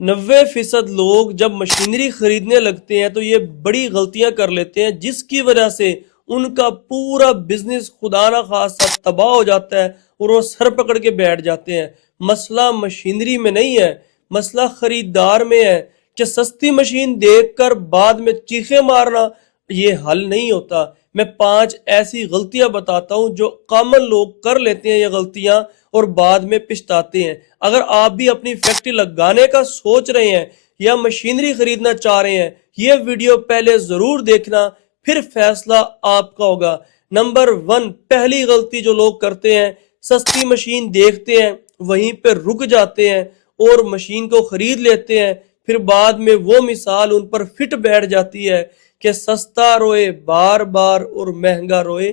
90% لوگ جب مشینری خریدنے لگتے ہیں تو یہ بڑی غلطیاں کر لیتے ہیں، جس کی وجہ سے ان کا پورا بزنس خدا نہ خواستہ تباہ ہو جاتا ہے اور وہ سر پکڑ کے بیٹھ جاتے ہیں۔ مسئلہ مشینری میں نہیں ہے، مسئلہ خریدار میں ہے کہ سستی مشین دیکھ کر بعد میں چیخیں مارنا یہ حل نہیں ہوتا۔ میں 5 ایسی غلطیاں بتاتا ہوں جو کامن لوگ کر لیتے ہیں یہ غلطیاں اور بعد میں پچھتاتے ہیں۔ اگر آپ بھی اپنی فیکٹری لگانے کا سوچ رہے ہیں یا مشینری خریدنا چاہ رہے ہیں، یہ ویڈیو پہلے ضرور دیکھنا، پھر فیصلہ آپ کا ہوگا۔ نمبر 1، پہلی غلطی جو لوگ کرتے ہیں، سستی مشین دیکھتے ہیں، وہیں پہ رک جاتے ہیں اور مشین کو خرید لیتے ہیں، پھر بعد میں وہ مثال ان پر فٹ بیٹھ جاتی ہے کہ سستا روئے بار بار اور مہنگا روئے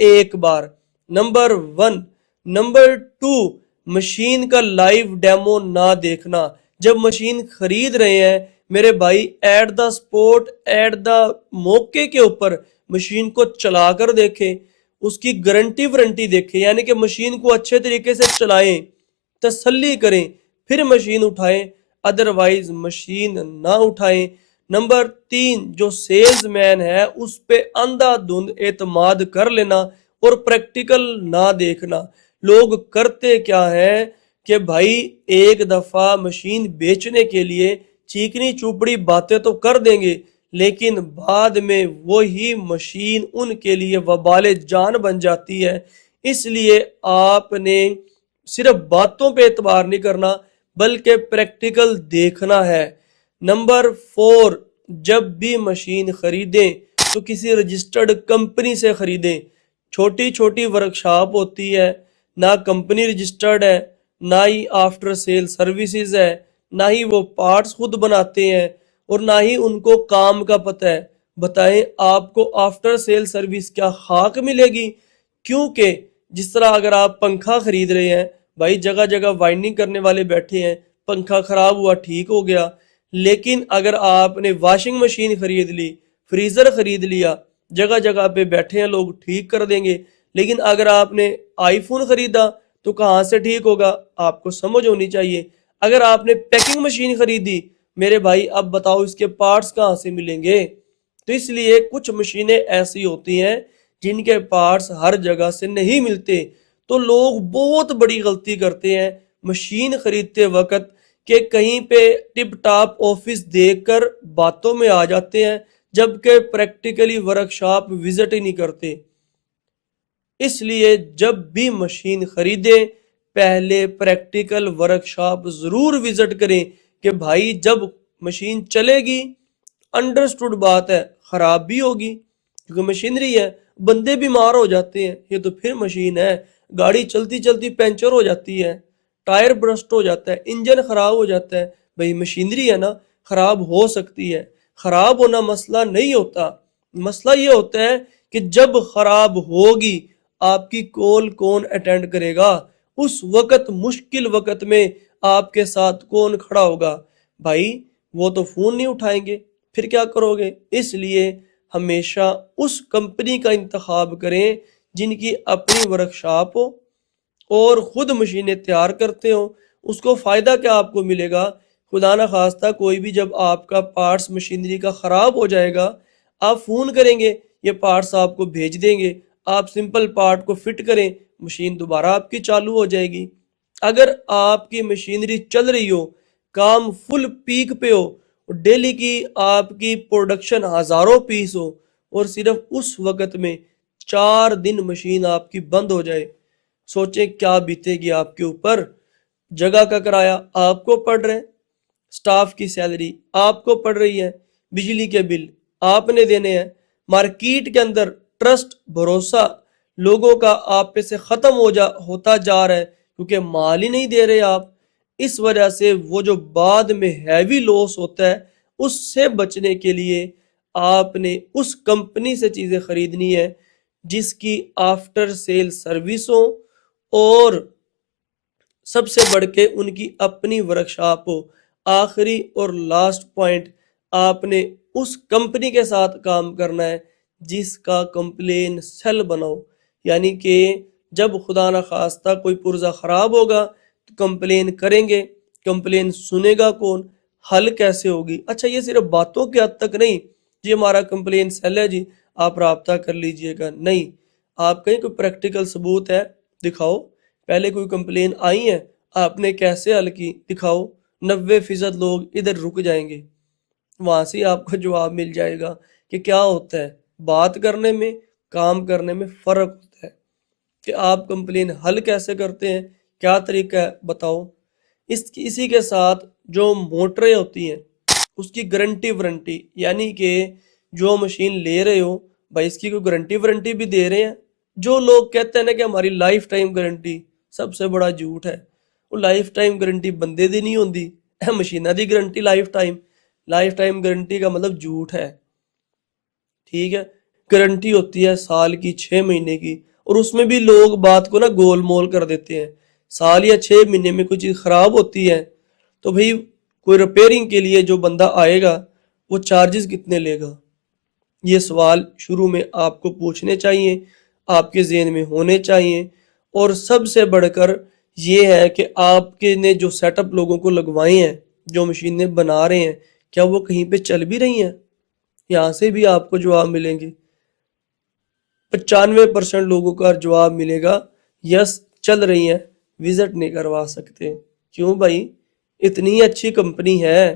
ایک بار۔ نمبر 1۔ نمبر 2، مشین کا لائیو ڈیمو نہ دیکھنا۔ جب مشین خرید رہے ہیں میرے بھائی، at the spot, at the موقع کے اوپر مشین کو چلا کر دیکھیں، اس کی گارنٹی وارنٹی دیکھیں، یعنی کہ مشین کو اچھے طریقے سے چلائیں، تسلی کریں، پھر مشین اٹھائیں، ادروائز مشین نہ اٹھائیں۔ نمبر 3، جو سیلز مین ہے اس پہ اندھا دھند اعتماد کر لینا اور پریکٹیکل نہ دیکھنا۔ لوگ کرتے کیا ہے کہ بھائی ایک دفعہ مشین بیچنے کے لیے چیکنی چوپڑی باتیں تو کر دیں گے، لیکن بعد میں وہی مشین ان کے لیے وبال جان بن جاتی ہے۔ اس لیے آپ نے صرف باتوں پہ اعتبار نہیں کرنا بلکہ پریکٹیکل دیکھنا ہے۔ نمبر 4، جب بھی مشین خریدیں تو کسی رجسٹرڈ کمپنی سے خریدیں۔ چھوٹی چھوٹی ورکشاپ ہوتی ہے، نہ کمپنی رجسٹرڈ ہے، نہ ہی آفٹر سیل سروسز ہے، نہ ہی وہ پارٹس خود بناتے ہیں اور نہ ہی ان کو کام کا پتہ ہے۔ بتائیں آپ کو آفٹر سیل سروس کیا خاک ملے گی؟ کیونکہ جس طرح اگر آپ پنکھا خرید رہے ہیں، بھائی جگہ جگہ وائنڈنگ کرنے والے بیٹھے ہیں، پنکھا خراب ہوا ٹھیک ہو گیا، لیکن اگر آپ نے واشنگ مشین خرید لی، فریزر خرید لیا، جگہ جگہ پہ بیٹھے ہیں لوگ، ٹھیک کر دیں گے۔ لیکن اگر آپ نے آئی فون خریدا تو کہاں سے ٹھیک ہوگا؟ آپ کو سمجھ ہونی چاہیے۔ اگر آپ نے پیکنگ مشین خریدی میرے بھائی، اب بتاؤ اس کے پارٹس کہاں سے ملیں گے؟ تو اس لیے کچھ مشینیں ایسی ہوتی ہیں جن کے پارٹس ہر جگہ سے نہیں ملتے، تو لوگ بہت بڑی غلطی کرتے ہیں مشین خریدتے وقت کہ کہیں پہ ٹپ ٹاپ آفس دیکھ کر باتوں میں آ جاتے ہیں، جبکہ پریکٹیکلی ورکشاپ وزٹ ہی نہیں کرتے۔ اس لیے جب بھی مشین خریدیں پہلے پریکٹیکل ورکشاپ ضرور وزٹ کریں کہ بھائی جب مشین چلے گی، انڈرسٹوڈ بات ہے، خراب بھی ہوگی کیونکہ مشینری ہے، بندے بیمار ہو جاتے ہیں، یہ تو پھر مشین ہے، گاڑی چلتی چلتی پینچر ہو جاتی ہے، ٹائر برسٹ ہو جاتا ہے، انجن خراب ہو جاتا ہے، بھائی مشینری ہے نا، خراب ہو سکتی ہے۔ خراب ہونا مسئلہ نہیں ہوتا، مسئلہ یہ ہوتا ہے کہ جب خراب ہوگی آپ کی کال کون اٹینڈ کرے گا؟ اس وقت مشکل وقت میں آپ کے ساتھ کون کھڑا ہوگا؟ بھائی وہ تو فون نہیں اٹھائیں گے، پھر کیا کرو گے؟ اس لیے ہمیشہ اس کمپنی کا انتخاب کریں جن کی اپنی ورکشاپ ہو اور خود مشینیں تیار کرتے ہوں۔ اس کو فائدہ کیا آپ کو ملے گا؟ خدا نہ خواستہ کوئی بھی جب آپ کا پارٹس مشینری کا خراب ہو جائے گا، آپ فون کریں گے، یہ پارٹس آپ کو بھیج دیں گے، آپ سمپل پارٹ کو فٹ کریں، مشین دوبارہ آپ کی چالو ہو جائے گی۔ اگر آپ کی مشینری چل رہی ہو، کام فل پیک پہ ہو، ڈیلی کی آپ کی پروڈکشن ہزاروں پیس ہو اور صرف اس وقت میں 4 دن مشین آپ کی بند ہو جائے، سوچیں کیا بیتے گی آپ کے اوپر؟ جگہ کا کرایہ آپ کو پڑ رہا ہے، سٹاف کی سیلری آپ کو پڑ رہی ہے، بجلی کے بل آپ نے دینے ہیں، مارکیٹ کے اندر ٹرسٹ، بھروسہ لوگوں کا آپ پہ سے ختم ہوتا جا رہا ہے کیونکہ مال ہی نہیں دے رہے آپ۔ اس وجہ سے وہ جو بعد میں ہیوی لوس ہوتا ہے، اس سے بچنے کے لیے آپ نے اس کمپنی سے چیزیں خریدنی ہے جس کی آفٹر سیل سروس ہو اور سب سے بڑھ کے ان کی اپنی ورکشاپ ہو۔ آخری اور لاسٹ پوائنٹ، آپ نے اس کمپنی کے ساتھ کام کرنا ہے جس کا کمپلین سیل بناؤ، یعنی کہ جب خدا نہ خواستہ کوئی پرزہ خراب ہوگا تو کمپلین کریں گے، کمپلین سنے گا کون؟ حل کیسے ہوگی؟ اچھا یہ صرف باتوں کے حد تک نہیں، جی ہمارا کمپلین سیل ہے جی آپ رابطہ کر لیجئے گا، نہیں، آپ کہیں کوئی پریکٹیکل ثبوت ہے دکھاؤ، پہلے کوئی کمپلین آئی ہے آپ نے کیسے حل کی دکھاؤ، 90% لوگ ادھر رک جائیں گے، وہاں سے آپ کو جواب مل جائے گا کہ کیا ہوتا ہے بات کرنے میں، کام کرنے میں فرق ہوتا ہے، کہ آپ کمپلین حل کیسے کرتے ہیں، کیا طریقہ ہے بتاؤ۔ اسی کے ساتھ جو موٹریں ہوتی ہیں اس کی گارنٹی وارنٹی، یعنی کہ جو مشین لے رہے ہو بھائی اس کی کوئی گارنٹی وارنٹی بھی دے رہے ہیں۔ جو لوگ کہتے ہیں نا کہ ہماری لائف ٹائم گارنٹی، سب سے بڑا جھوٹ ہے، وہ لائف ٹائم گارنٹی بندے دی نہیں ہوندی، مشینہ the guarantee life time guarantee کا مطلب جھوٹ ہے، ٹھیک ہے۔ گارنٹی ہوتی ہے سال کی 6 مہینے کی، اور اس میں بھی لوگ بات کو نا گول مول کر دیتے ہیں، سال یا 6 مہینے میں کوئی چیز خراب ہوتی ہے تو بھئی کوئی ریپیئرنگ کے لیے جو بندہ آئے گا وہ چارجز کتنے لے گا؟ یہ سوال شروع میں آپ کو پوچھنے چاہیے، آپ کے ذہن میں ہونے چاہیے۔ اور سب سے بڑھ کر یہ ہے کہ آپ کے نے جو سیٹ اپ لوگوں کو لگوائے ہیں، جو مشینیں بنا رہے ہیں، کیا وہ کہیں پہ چل بھی رہی ہیں؟ یہاں سے بھی آپ کو جواب ملیں گے، 95% لوگوں کا جواب ملے گا یس چل رہی ہیں، وزٹ نہیں کروا سکتے۔ کیوں بھائی؟ اتنی اچھی کمپنی ہے،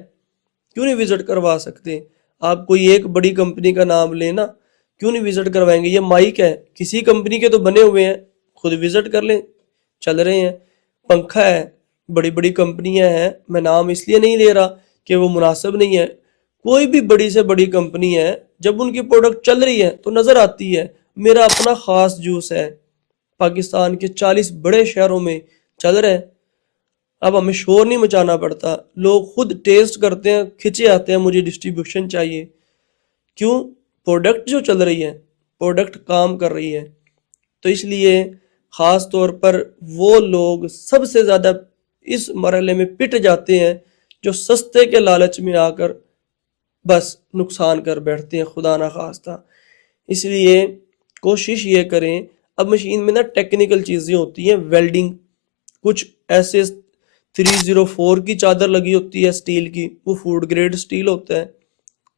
کیوں نہیں وزٹ کروا سکتے؟ آپ کوئی ایک بڑی کمپنی کا نام لینا، کیوں نہیں وزٹ کروائیں گے؟ یہ مائک ہے، کسی کمپنی کے تو بنے ہوئے ہیں، خود وزٹ کر لیں، چل رہے ہیں۔ پنکھا ہے، بڑی بڑی کمپنیاں ہیں، میں نام اس لیے نہیں لے رہا کہ وہ مناسب نہیں ہے، کوئی بھی بڑی سے بڑی کمپنی ہے، جب ان کی پروڈکٹ چل رہی ہے تو نظر آتی ہے۔ میرا اپنا خاص جوس ہے، پاکستان کے 40 بڑے شہروں میں چل رہا ہے، اب ہمیں شور نہیں مچانا پڑتا، لوگ خود ٹیسٹ کرتے ہیں، کھچے آتے ہیں مجھے ڈسٹریبیوشن چاہیے۔ کیوں؟ پروڈکٹ جو چل رہی ہے، پروڈکٹ کام کر رہی ہے۔ تو اس لیے خاص طور پر وہ لوگ سب سے زیادہ اس مرحلے میں پٹ جاتے ہیں جو سستے کے لالچ میں آ کر بس نقصان کر بیٹھتے ہیں، خدا نہ خواستہ۔ اس لیے کوشش یہ کریں، اب مشین میں نا ٹیکنیکل چیزیں ہوتی ہیں، ویلڈنگ، کچھ ایسے 304 کی چادر لگی ہوتی ہے سٹیل کی، وہ فوڈ گریڈ سٹیل ہوتا ہے،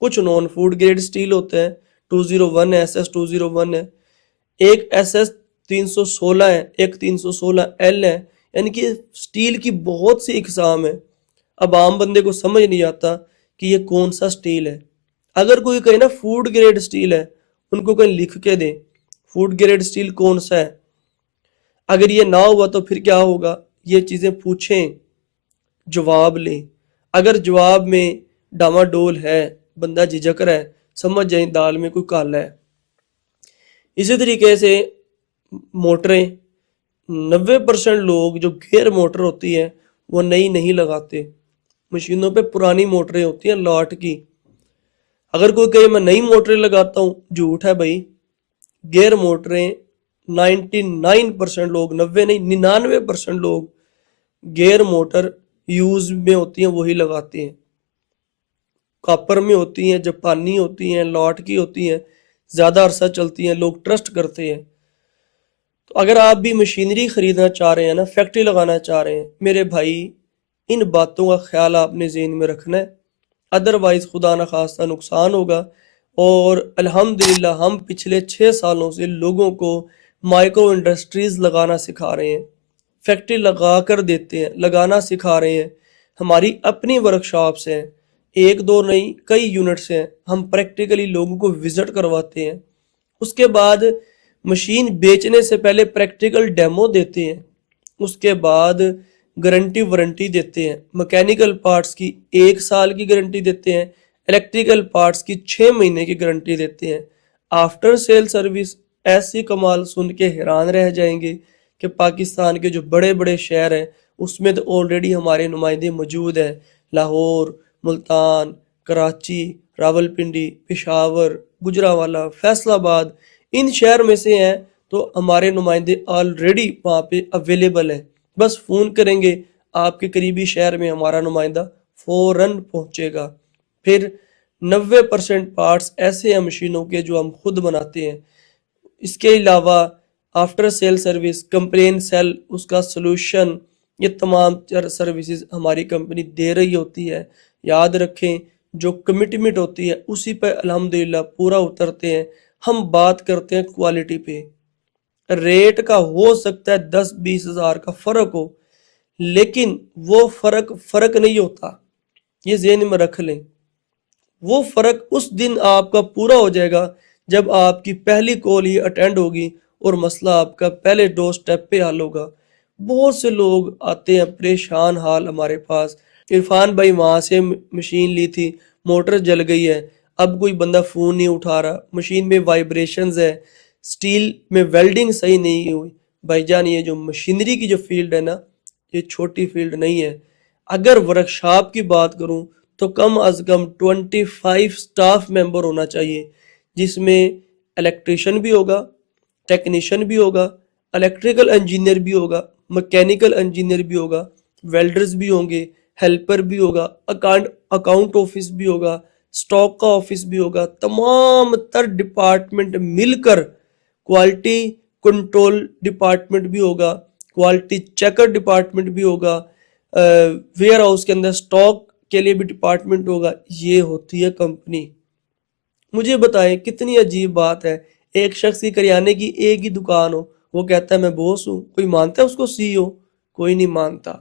کچھ نان فوڈ گریڈ سٹیل ہوتا ہے، 201 ہے، ایس ایس 201 ہے، ایک ایس ایس 316 ہے، ایک 316L ہے، یعنی کہ سٹیل کی بہت سی اقسام ہے۔ اب عام بندے کو سمجھ نہیں آتا کہ یہ کون سا سٹیل ہے۔ اگر کوئی کہے نا فوڈ گریڈ سٹیل ہے، ان کو کہیں لکھ کے دیں فوڈ گریڈ سٹیل کون سا ہے۔ اگر یہ نہ ہوا تو پھر کیا ہوگا؟ یہ چیزیں پوچھیں، جواب لیں، اگر جواب میں ڈاما ڈول ہے، بندہ جھجک رہا ہے، سمجھ جائیں دال میں کوئی کالا ہے۔ اسی طریقے سے موٹریں، 90% لوگ جو گیئر موٹر ہوتی ہے وہ نئی نہیں لگاتے، مشینوں پہ پرانی موٹریں ہوتی ہیں لاٹ کی۔ اگر کوئی کہے میں نئی موٹریں لگاتا ہوں، جھوٹ ہے بھائی، گیئر موٹریں 99% لوگ، 90 نہیں 99% لوگ گیئر موٹر یوز میں ہوتی ہیں وہی لگاتے ہیں، کاپر میں ہوتی ہیں، جاپانی ہوتی ہیں، لاٹ کی ہوتی ہیں، زیادہ عرصہ چلتی ہیں، لوگ ٹرسٹ کرتے ہیں۔ تو اگر آپ بھی مشینری خریدنا چاہ رہے ہیں نا، فیکٹری لگانا چاہ رہے ہیں، میرے بھائی ان باتوں کا خیال آپ نے ذہن میں رکھنا ہے، ادروائز خدا نخواستہ نقصان ہوگا۔ اور الحمدللہ ہم پچھلے 6 سالوں سے لوگوں کو مائکرو انڈسٹریز لگانا سکھا رہے ہیں، فیکٹری لگا کر دیتے ہیں، لگانا سکھا رہے ہیں، ہماری اپنی ورکشاپس ہیں، ایک دو نہیں کئی یونٹس ہیں، ہم پریکٹیکلی لوگوں کو وزٹ کرواتے ہیں، اس کے بعد مشین بیچنے سے پہلے پریکٹیکل ڈیمو دیتے ہیں، اس کے بعد گارنٹی وارنٹی دیتے ہیں، مکینیکل پارٹس کی 1 سال کی گارنٹی دیتے ہیں، الیکٹریکل پارٹس کی 6 مہینے کی گارنٹی دیتے ہیں۔ آفٹر سیل سروس ایسی کمال سن کے حیران رہ جائیں گے کہ پاکستان کے جو بڑے بڑے شہر ہیں اس میں تو آلریڈی ہمارے نمائندے موجود ہیں، لاہور، ملتان، کراچی، راولپنڈی، پشاور، گجرانوالہ، فیصل آباد، ان شہر میں سے ہیں تو ہمارے نمائندے آلریڈی وہاں پہ اویلیبل ہیں، بس فون کریں گے آپ کے قریبی شہر میں ہمارا نمائندہ فوراً پہنچے گا۔ پھر 90% پارٹس ایسے ہیں مشینوں کے جو ہم خود بناتے ہیں۔ اس کے علاوہ after sale service, complaint cell, اس کا سلوشن، یہ تمام سروسز ہماری کمپنی دے رہی ہوتی ہے۔ یاد رکھیں جو کمٹمنٹ ہوتی ہے اسی پہ الحمدللہ پورا اترتے ہیں. ہم بات کرتے ہیں کوالٹی پہ. ریٹ کا ہو سکتا ہے 10-20 ہزار کا فرق ہو، لیکن وہ فرق نہیں ہوتا. یہ ذہن میں رکھ لیں. وہ فرق اس دن آپ کا پورا ہو جائے گا جب آپ کی پہلی کال ہی اٹینڈ ہوگی اور مسئلہ آپ کا پہلے 2 سٹیپ پہ حل ہوگا. بہت سے لوگ آتے ہیں پریشان حال ہمارے پاس. عرفان بھائی وہاں سے مشین لی تھی، موٹر جل گئی ہے، اب کوئی بندہ فون نہیں اٹھا رہا، مشین میں وائبریشنز ہے، سٹیل میں ویلڈنگ صحیح نہیں ہوئی. بھائی جان یہ جو مشینری کی جو فیلڈ ہے نا، یہ چھوٹی فیلڈ نہیں ہے. اگر ورکشاپ کی بات کروں تو کم از کم 25 سٹاف ممبر ہونا چاہیے، جس میں الیکٹریشین بھی ہوگا، ٹیکنیشین بھی ہوگا، الیکٹریکل انجینئر بھی ہوگا، مکینیکل انجینئر بھی ہوگا، ویلڈرز بھی ہوں گے، ہیلپر بھی ہوگا، اکاؤنٹ آفس بھی ہوگا، سٹاک کا آفس بھی ہوگا. تمام تر ڈپارٹمنٹ مل کر کوالٹی کنٹرول ڈپارٹمنٹ بھی ہوگا، کوالٹی چیکر ڈپارٹمنٹ بھی ہوگا، ویئر ہاؤس کے اندر سٹاک کے لیے بھی ڈپارٹمنٹ ہوگا. یہ ہوتی ہے کمپنی. مجھے بتائیں کتنی عجیب بات ہے، ایک شخص کی کریانے کی ایک ہی دکان ہو، وہ کہتا ہے میں باس ہوں. کوئی مانتا ہے اس کو سی او؟ کوئی نہیں مانتا.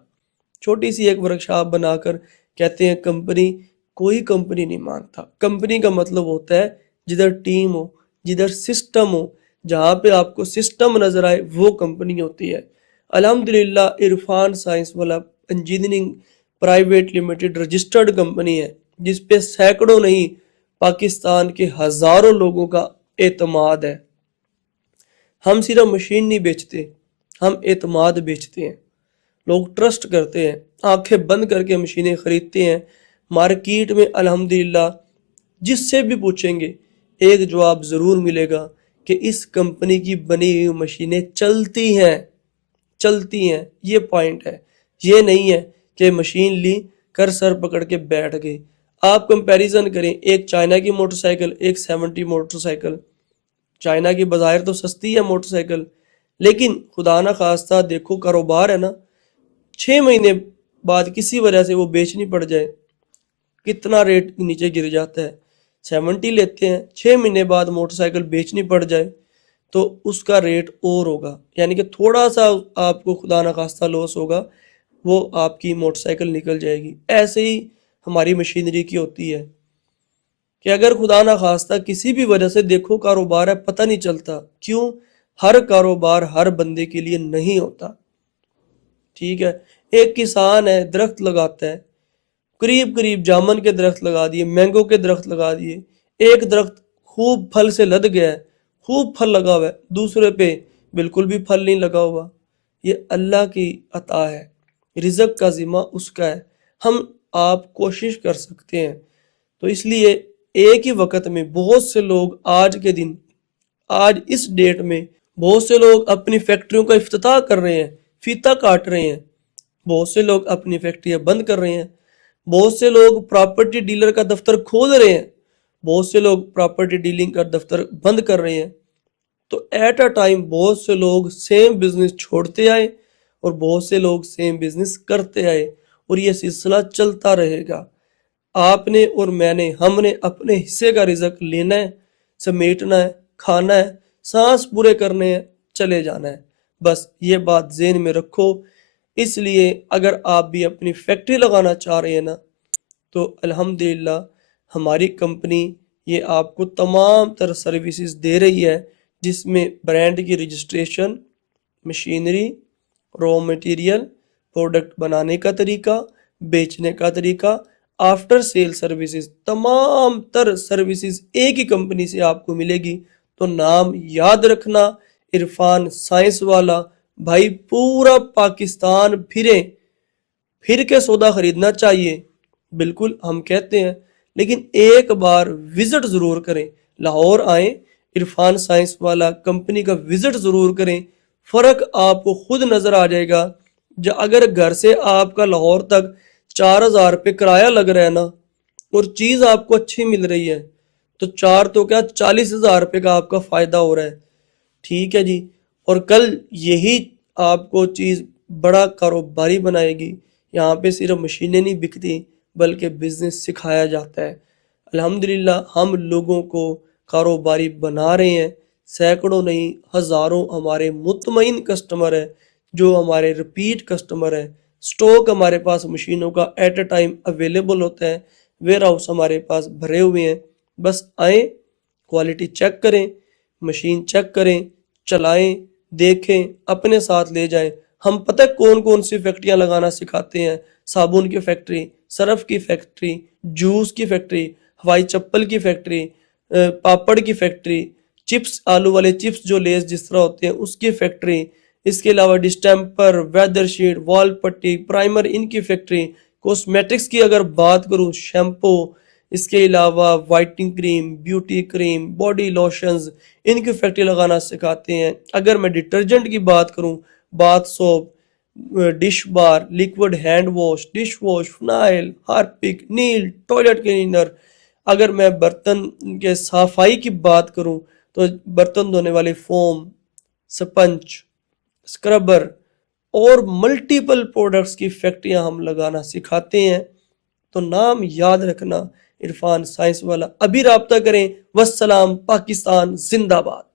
چھوٹی سی ایک ورکشاپ بنا کر کہتے ہیں کمپنی. کوئی کمپنی نہیں مانتا. کمپنی کا مطلب ہوتا ہے جدھر ٹیم ہو، جدھر سسٹم ہو، جہاں پہ آپ کو سسٹم نظر آئے وہ کمپنی ہوتی ہے. الحمدللہ عرفان سائنس والا engineering private limited registered company ہے، جس پہ سینکڑوں نہیں پاکستان کے ہزاروں لوگوں کا اعتماد ہے. ہم صرف مشین نہیں بیچتے، ہم اعتماد بیچتے ہیں. لوگ ٹرسٹ کرتے ہیں، آنکھیں بند کر کے مشینیں خریدتے ہیں. مارکیٹ میں الحمدللہ جس سے بھی پوچھیں گے ایک جواب ضرور ملے گا کہ اس کمپنی کی بنی ہوئی مشینیں چلتی ہیں. چلتی ہیں، یہ پوائنٹ ہے. یہ نہیں ہے کہ مشین لی کر سر پکڑ کے بیٹھ گئے. آپ کمپیریزن کریں ایک چائنا کی موٹر سائیکل، ایک 70 موٹر سائیکل. چائنا کی بظاہر تو سستی ہے موٹر سائیکل، لیکن خدا نہ خواستہ دیکھو کاروبار ہے نا، 6 مہینے بعد کسی وجہ سے وہ بیچنی پڑ جائے، کتنا ریٹ نیچے گر جاتا ہے. 70 لیتے ہیں، 6 مہینے بعد موٹر سائیکل بیچنی پڑ جائے تو اس کا ریٹ اور ہوگا. یعنی کہ تھوڑا سا آپ کو خدا نخواستہ لاس ہوگا، وہ آپ کی موٹر سائیکل نکل جائے گی. ایسے ہی ہماری مشینری کی ہوتی ہے کہ اگر خدا نخواستہ کسی بھی وجہ سے دیکھو کاروبار ہے پتہ نہیں چلتا. کیوں؟ ہر کاروبار ہر بندے کے لیے نہیں ہوتا. ٹھیک ہے، ایک کسان ہے، درخت لگاتا ہے، قریب جامن کے درخت لگا دیے، مینگو کے درخت لگا دیے. ایک درخت خوب پھل سے لد گیا ہے، خوب پھل لگا ہوا ہے، دوسرے پہ بالکل بھی پھل نہیں لگا ہوا. یہ اللہ کی عطا ہے، رزق کا ذمہ اس کا ہے. ہم آپ کوشش کر سکتے ہیں. تو اس لیے ایک ہی وقت میں بہت سے لوگ آج کے دن، آج اس ڈیٹ میں بہت سے لوگ اپنی فیکٹریوں کا افتتاح کر رہے ہیں، فیتا کاٹ رہے ہیں. بہت سے لوگ اپنی فیکٹریاں بند کر رہے ہیں. بہت سے لوگ پراپرٹی ڈیلر کا دفتر کھول رہے ہیں. بہت سے لوگ پراپرٹی ڈیلنگ کا دفتر بند کر رہے ہیں. تو ایٹ اے ٹائم بہت سے لوگ سیم بزنس چھوڑتے آئے اور بہت سے لوگ سیم بزنس کرتے آئے، اور یہ سلسلہ چلتا رہے گا. آپ نے اور میں نے، ہم نے اپنے حصے کا رزق لینا ہے، سمیٹنا ہے، کھانا ہے، سانس پورے کرنے ہیں، چلے جانا ہے. بس یہ بات ذہن میں رکھو. اس لیے اگر آپ بھی اپنی فیکٹری لگانا چاہ رہے ہیں نا، تو الحمدللہ ہماری کمپنی یہ آپ کو تمام تر سروسز دے رہی ہے، جس میں برانڈ کی رجسٹریشن، مشینری، رو مٹیریل، پروڈکٹ بنانے کا طریقہ، بیچنے کا طریقہ، آفٹر سیل سروسز، تمام تر سروسز ایک ہی کمپنی سے آپ کو ملے گی. تو نام یاد رکھنا، عرفان سائنس والا. بھائی پورا پاکستان پھر کے سودا خریدنا چاہیے، بالکل ہم کہتے ہیں، لیکن ایک بار وزٹ ضرور کریں. لاہور آئیں، عرفان سائنس والا کمپنی کا وزٹ ضرور کریں. فرق آپ کو خود نظر آ جائے گا. اگر گھر سے آپ کا لاہور تک 4,000 روپے کرایہ لگ رہا ہے نا، اور چیز آپ کو اچھی مل رہی ہے، تو 4 تو کیا 40,000 روپے کا آپ کا فائدہ ہو رہا ہے. ٹھیک ہے جی. اور کل یہی آپ کو چیز بڑا کاروباری بنائے گی. یہاں پہ صرف مشینیں نہیں بکتی، بلکہ بزنس سکھایا جاتا ہے۔ الحمدللہ ہم لوگوں کو کاروباری بنا رہے ہیں، سینکڑوں نہیں ہزاروں ہمارے مطمئن کسٹمر ہیں جو ہمارے ریپیٹ کسٹمر ہیں۔ سٹاک ہمارے پاس مشینوں کا ایٹ اے ٹائم اویلیبل ہوتا ہے، ویئر ہاؤس ہمارے پاس بھرے ہوئے ہیں، بس آئیں، کوالٹی چیک کریں، مشین چیک کریں، چلائیں، دیکھیں، اپنے ساتھ لے جائیں۔ ہم پتہ کون کون سی فیکٹریاں لگانا سکھاتے ہیں، صابن کی فیکٹری، سرف کی فیکٹری، جوس کی فیکٹری، ہوائی چپل کی فیکٹری، پاپڑ کی فیکٹری، چپس، آلو والے چپس جو لیز جس طرح ہوتے ہیں اس کی فیکٹری، اس کے علاوہ ڈسٹیمپر، ویدر شیٹ، وال پٹی، پرائمر، ان کی فیکٹری، کوسمیٹکس کی اگر بات کروں، شیمپو، اس کے علاوہ وائٹنگ کریم، بیوٹی کریم، باڈی لوشنز، ان کی فیکٹری لگانا سکھاتے ہیں۔ اگر میں ڈٹرجنٹ کی بات کروں، bath soap, dish bar, liquid hand wash, dish wash, phenyl, Harpic, نیل، ٹوائلٹ کلینر۔ اگر میں برتن کے صفائی کی بات کروں تو برتن دھونے والے فوم، سپنج، اسکربر اور ملٹیپل پروڈکٹس کی فیکٹریاں ہم لگانا سکھاتے ہیں۔ تو نام یاد رکھنا، عرفان سائنس والا۔ ابھی رابطہ کریں۔ والسلام، پاکستان زندہ باد۔